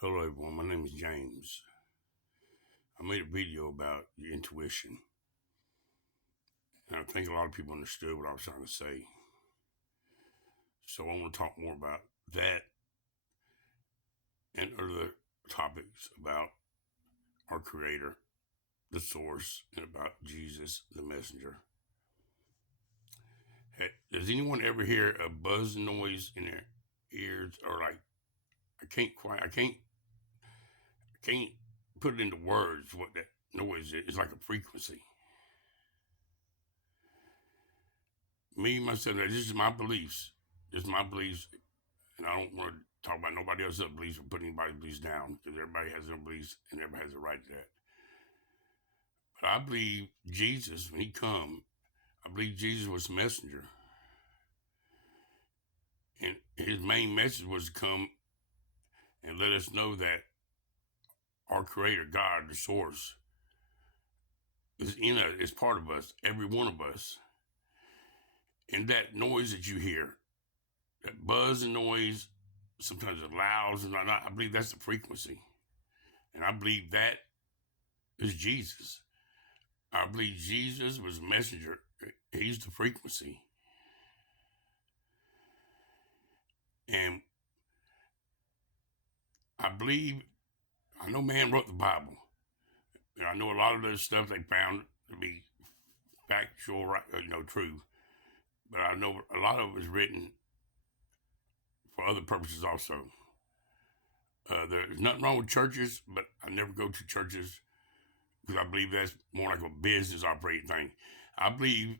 Hello everyone, my name is James. I made a video about your intuition, and I think a lot of people understood what I was trying to say. So I want to talk more about that and other topics about our Creator, the Source, and about Jesus, the Messenger. Hey, does anyone ever hear a buzz noise in their ears, or like I can't put it into words what that noise is? It's like a frequency. Me, myself, this is my beliefs. This is my beliefs, and I don't want to talk about nobody else's beliefs or put anybody's beliefs down because everybody has their beliefs and everybody has a right to that. But I believe Jesus, when he come, I believe Jesus was the messenger. And his main message was to come and let us know that our Creator, God, the Source, is in us, is part of us, every one of us. And that noise that you hear, that buzz and noise, sometimes it loud and not, I believe that's the frequency. And I believe that is Jesus. I believe Jesus was a messenger. He's the frequency. And I believe, I know man wrote the Bible. And I know a lot of this stuff they found to be factual, right, true. But I know a lot of it was written for other purposes also. There's nothing wrong with churches, but I never go to churches because I believe that's more like a business operating thing. I believe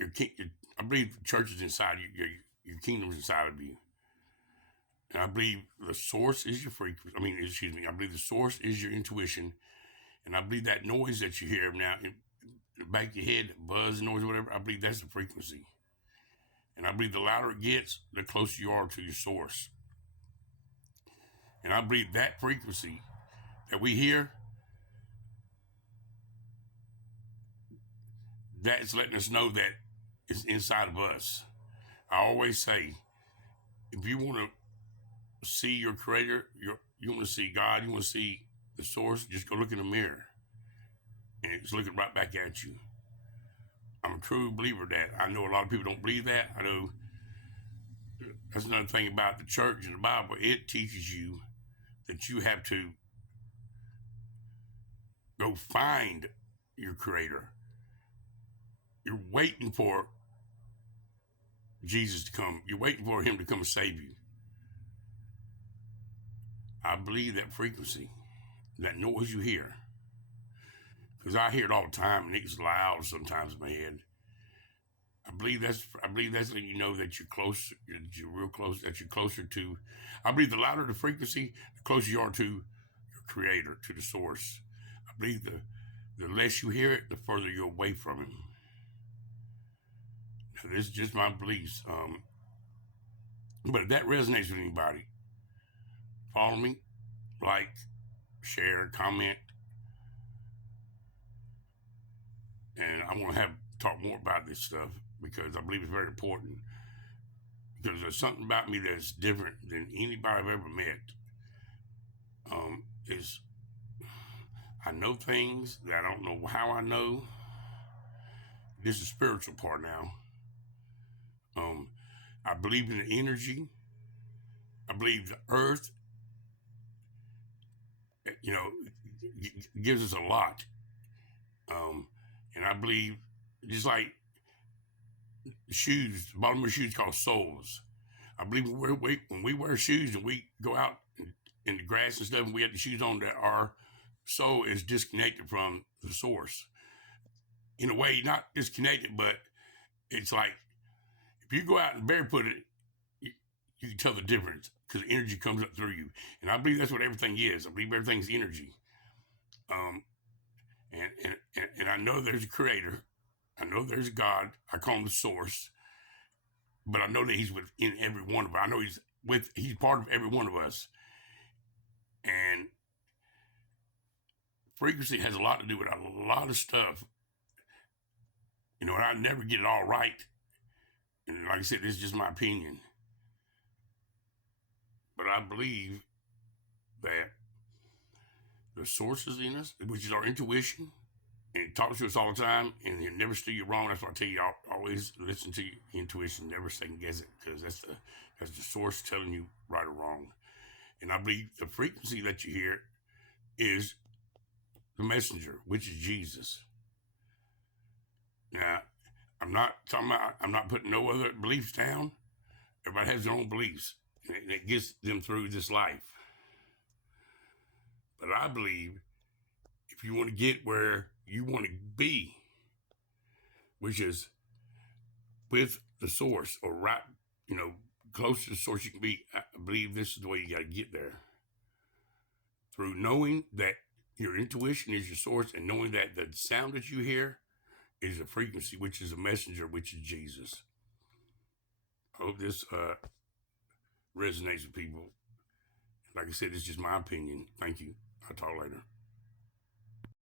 I believe the church is inside you, your kingdom's inside of you. And I believe the source is your frequency. I believe the source is your intuition. And I believe that noise that you hear now in the back of your head, buzz noise, whatever, I believe that's the frequency. And I believe the louder it gets, the closer you are to your source. And I believe that frequency that we hear, that's letting us know that it's inside of us. I always say, if you want to see your Creator, you want to see God, you want to see the source, just go look in the mirror. And it's looking right back at you. I'm a true believer of that. I know a lot of people don't believe that. I know that's another thing about the church and the Bible. It teaches you that you have to go find your Creator. You're waiting for Jesus to come. You're waiting for him to come and save you. I believe that frequency, that noise you hear, because I hear it all the time and it's loud sometimes in my head. I believe that's letting you know that you're close, that you're real close, that you're closer to. I believe the louder the frequency, the closer you are to your Creator, to the source. I believe the less you hear it, the further you're away from him. Now, this is just my beliefs. But if that resonates with anybody, follow me, like, share, comment, and I want to talk more about this stuff because I believe it's very important. Because there's something about me that's different than anybody I've ever met. Is I know things that I don't know how I know. This is the spiritual part now. I believe in the energy. I believe the earth, gives us a lot. And I believe just like shoes, the bottom of shoes called soles. I believe when we wear shoes and we go out in the grass and stuff and we have the shoes on, that our soul is disconnected from the source. In a way, not disconnected, but it's like if you go out and barefoot it, you can tell the difference because the energy comes up through you. And I believe that's what everything is. I believe everything's energy. And I know there's a Creator. I know there's a God. I call him the source. But I know that he's within every one of us. I know he's part of every one of us. And frequency has a lot to do with a lot of stuff. And I never get it all right. And like I said, this is just my opinion. But I believe that the sources in us, which is our intuition, and it talks to us all the time, and it never steer you wrong. That's why I tell you, always listen to your intuition, never second guess it, because that's the source telling you right or wrong. And I believe the frequency that you hear is the messenger, which is Jesus. Now, I'm not putting no other beliefs down. Everybody has their own beliefs, and it gets them through this life. But I believe if you want to get where you want to be, which is with the source, or right, close to the source you can be, I believe this is the way you got to get there. Through knowing that your intuition is your source, and knowing that the sound that you hear is a frequency, which is a messenger, which is Jesus. I hope this resonates with people. Like I said, it's just my opinion. Thank you. I'll talk later.